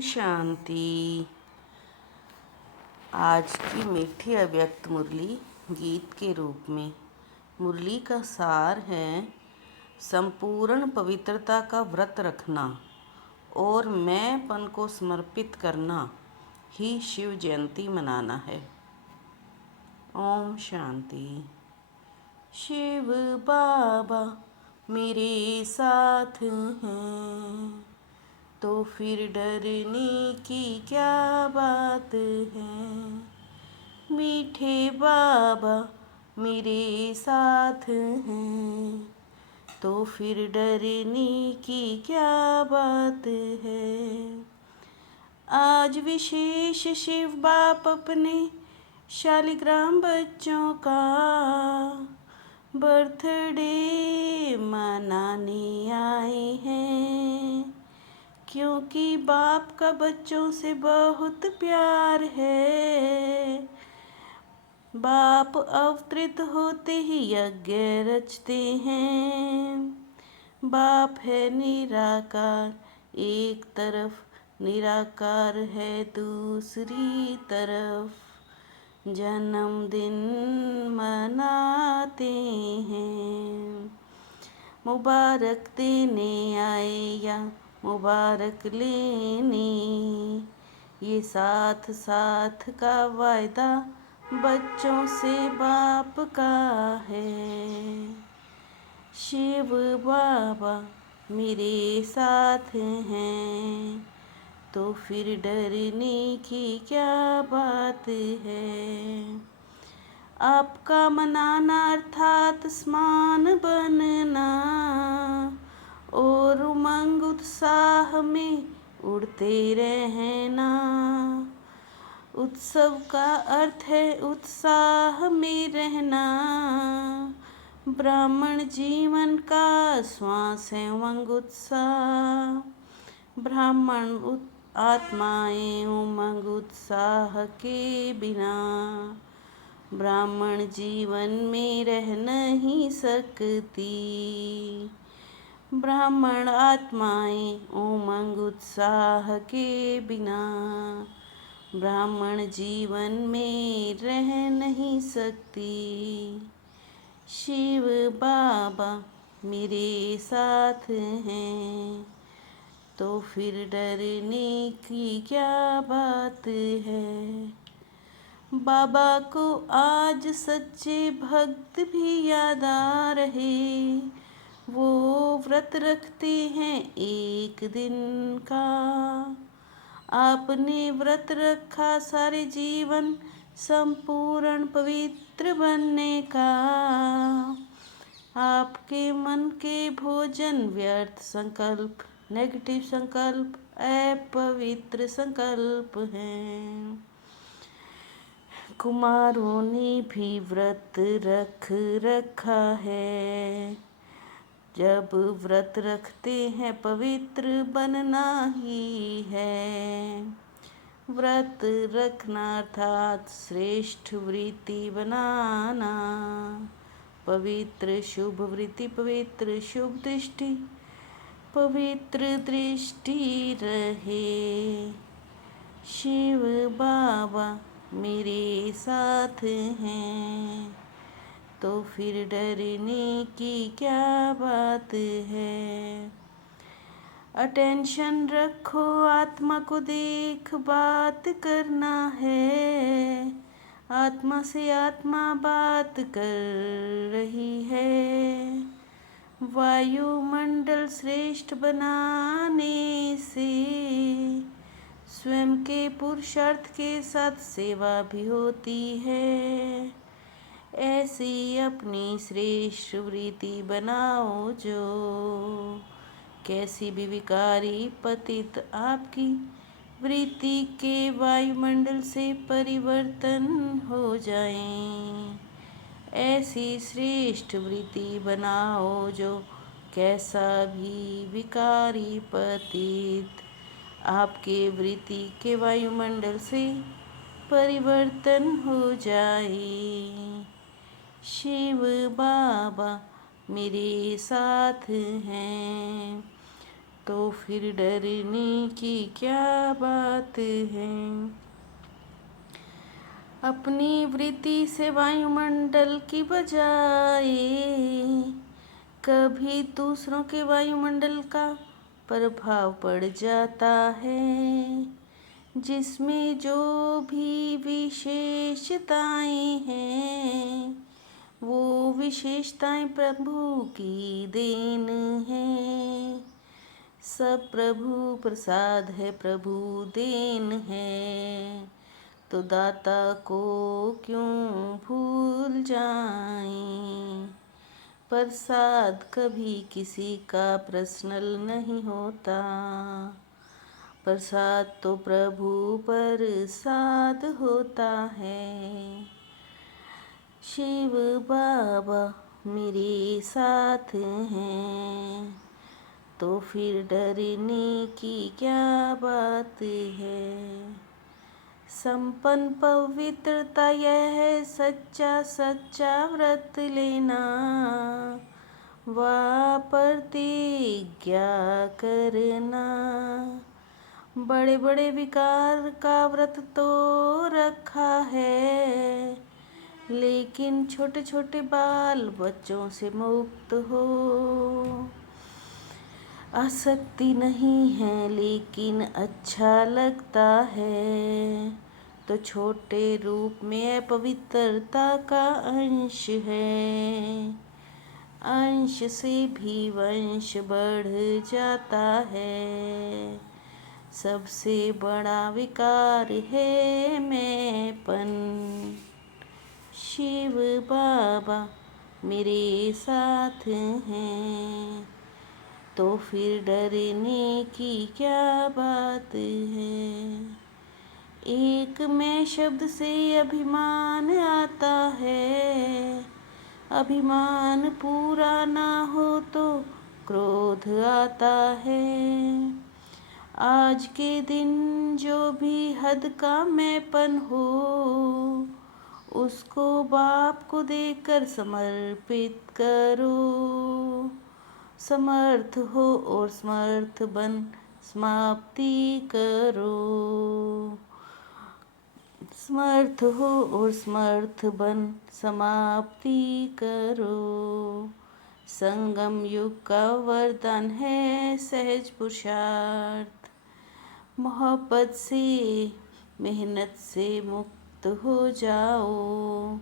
शांति। आज की मीठी अव्यक्त मुरली गीत के रूप में। मुरली का सार है संपूर्ण पवित्रता का व्रत रखना और मैंपन को समर्पित करना ही शिव जयंती मनाना है। ओम शांति। शिव बाबा मेरे साथ हैं तो फिर डरने की क्या बात है। मीठे बाबा मेरे साथ हैं तो फिर डरने की क्या बात है। आज विशेष शिव बाप अपने शालिग्राम बच्चों का बर्थडे मनाने आए हैं, क्योंकि बाप का बच्चों से बहुत प्यार है। बाप अवतरित होते ही यज्ञ रचते हैं। बाप है निराकार, एक तरफ निराकार है दूसरी तरफ। जन्मदिन मनाते हैं, मुबारक देने आए या मुबारक लेने। ये साथ साथ का वायदा बच्चों से बाप का है। शिव बाबा मेरे साथ हैं तो फिर डरने की क्या बात है। आपका मनाना अर्थात समान बनना और उमंग उत्साह में उड़ते रहना। उत्सव का अर्थ है उत्साह में रहना। ब्राह्मण जीवन का श्वास है उमंग उत्साह। ब्राह्मण आत्माएं उमंग उत्साह के बिना ब्राह्मण जीवन में रह नहीं सकती। ब्राह्मण आत्माएं उमंग उत्साह के बिना ब्राह्मण जीवन में रह नहीं सकती। शिव बाबा मेरे साथ हैं तो फिर डरने की क्या बात है। बाबा को आज सच्चे भक्त भी याद आ रहे। वो व्रत रखते हैं एक दिन का। आपने व्रत रखा सारे जीवन संपूर्ण पवित्र बनने का। आपके मन के भोजन व्यर्थ संकल्प, नेगेटिव संकल्प, अपवित्र संकल्प हैं। कुमारों ने भी व्रत रख रखा है। जब व्रत रखते हैं पवित्र बनना ही है। व्रत रखना अर्थात श्रेष्ठ वृत्ति बनाना। पवित्र शुभ वृत्ति, पवित्र शुभ दृष्टि, पवित्र दृष्टि रहे। शिव बाबा मेरे साथ हैं तो फिर डरने की क्या बात है। अटेंशन रखो, आत्मा को देख बात करना है। आत्मा से आत्मा बात कर रही है। वायुमंडल श्रेष्ठ बनाने से स्वयं के पुरुषार्थ के साथ सेवा भी होती है। ऐसी अपनी श्रेष्ठ वृत्ति बनाओ जो कैसी भी विकारी पतित आपकी वृत्ति के वायुमंडल से परिवर्तन हो जाएं। ऐसी श्रेष्ठ वृत्ति बनाओ जो कैसा भी विकारी पतित आपके वृत्ति के वायुमंडल से परिवर्तन हो जाए। शिव बाबा मेरे साथ हैं तो फिर डरने की क्या बात है। अपनी वृत्ति से वायुमंडल की बजाय कभी दूसरों के वायुमंडल का प्रभाव पड़ जाता है, जिसमें जो भी विशेषताएं हैं वो विशेषताएं प्रभु की देन है। सब प्रभु प्रसाद है, प्रभु देन है, तो दाता को क्यों भूल जाएं। प्रसाद कभी किसी का पर्सनल नहीं होता, प्रसाद तो प्रभु प्रसाद होता है। शिव बाबा मेरे साथ हैं, तो फिर डरने की क्या बात है। संपन्न पवित्रता यह है सच्चा सच्चा व्रत लेना, व प्रतिज्ञा करना। बड़े बड़े विकार का व्रत तो रखा है, लेकिन छोटे छोटे बाल बच्चों से मुक्त हो। आसक्ति नहीं है लेकिन अच्छा लगता है, तो छोटे रूप में अपवित्रता का अंश है। अंश से भी वंश बढ़ जाता है। सबसे बड़ा विकार है मैंपन। शिव बाबा मेरे साथ हैं, तो फिर डरने की क्या बात है। एक मैं शब्द से अभिमान आता है, अभिमान पूरा ना हो तो क्रोध आता है। आज के दिन जो भी हद का मैंपन हो, उसको बाप को देकर समर्पित करो। समर्थ हो और समर्थ बन समाप्ति करो। समर्थ हो और समर्थ बन समाप्ति करो। संगम युग का वरदान है सहज पुरुषार्थ। मोहब्बत से मेहनत से मुक्त हो जाओ।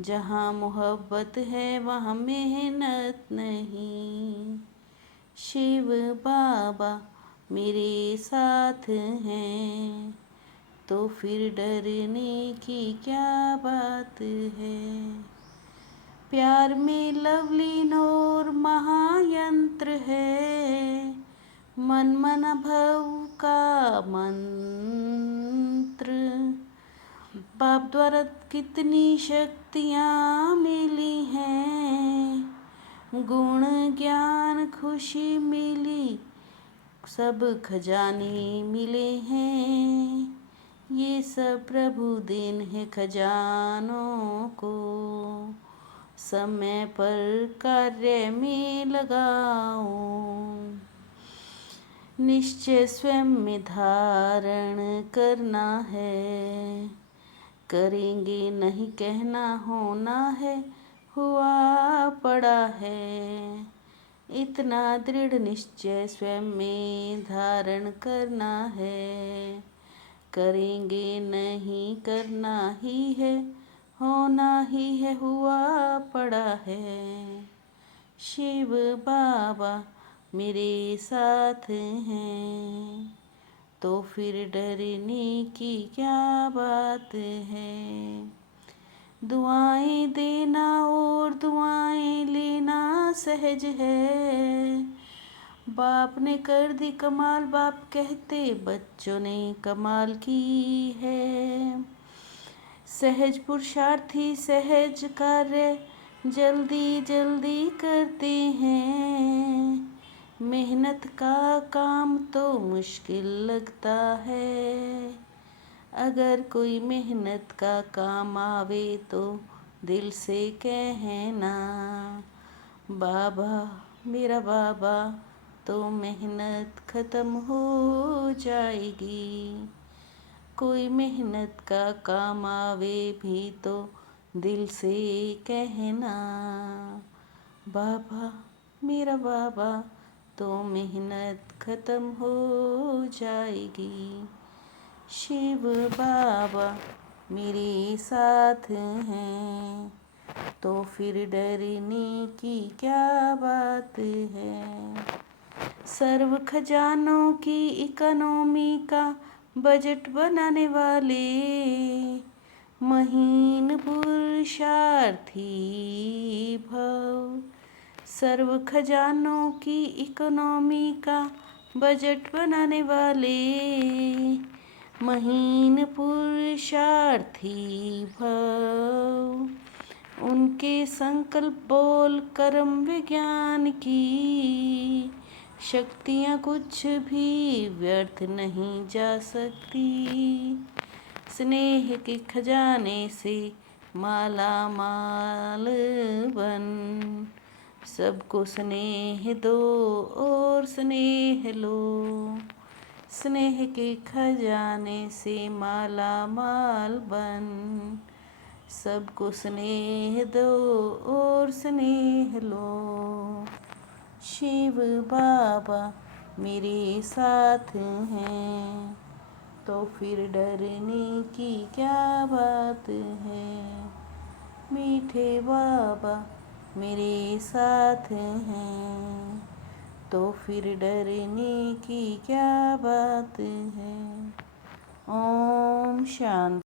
जहाँ मोहब्बत है वहाँ मेहनत नहीं। शिव बाबा मेरे साथ हैं, तो फिर डरने की क्या बात है। प्यार में लवलीन और महायंत्र है, मन मन भव का मंत्र। बाप द्वारा कितनी शक्तियाँ मिली हैं, गुण ज्ञान खुशी मिली, सब खजाने मिले हैं। ये सब प्रभु देन है खजानों को। समय पर कार्य में लगाओ। निश्चय स्वयं में धारण करना है, करेंगे नहीं कहना होना है, हुआ पड़ा है। इतना दृढ़ निश्चय स्वयं में धारण करना है, करेंगे नहीं करना ही है, होना ही है, हुआ पड़ा है। शिव बाबा मेरे साथ हैं, तो फिर डरने की क्या बात है। दुआएं देना और दुआएं लेना सहज है। बाप ने कर दी कमाल, बाप कहते बच्चों ने कमाल की है। सहज पुरुषार्थी सहज कार्य जल्दी जल्दी करते हैं। मेहनत का काम तो मुश्किल लगता है। अगर कोई मेहनत का काम आवे तो दिल से कहना, बाबा मेरा बाबा तो मेहनत खत्म हो जाएगी। कोई मेहनत का काम आवे भी तो दिल से कहना, बाबा मेरा बाबा, तो मेहनत खत्म हो जाएगी। शिव बाबा मेरे साथ हैं, तो फिर डरने की क्या बात है। सर्व खजानों की इकोनॉमी का बजट बनाने वाले महीन पुरुषार्थी भव। सर्व खजानों की इकोनॉमी का बजट बनाने वाले महीन पुरुषार्थी भव। उनके संकल्प बोल कर्म विज्ञान की शक्तियाँ कुछ भी व्यर्थ नहीं जा सकती। स्नेह के खजाने से माला माल बन, सबको स्नेह दो और स्नेह लो। स्नेह के खजाने से माला माल बन, सबको स्नेह दो और स्नेह लो। शिव बाबा मेरे साथ हैं, तो फिर डरने की क्या बात है। मीठे बाबा मेरे साथ हैं, तो फिर डरने की क्या बात है। ओम शांति।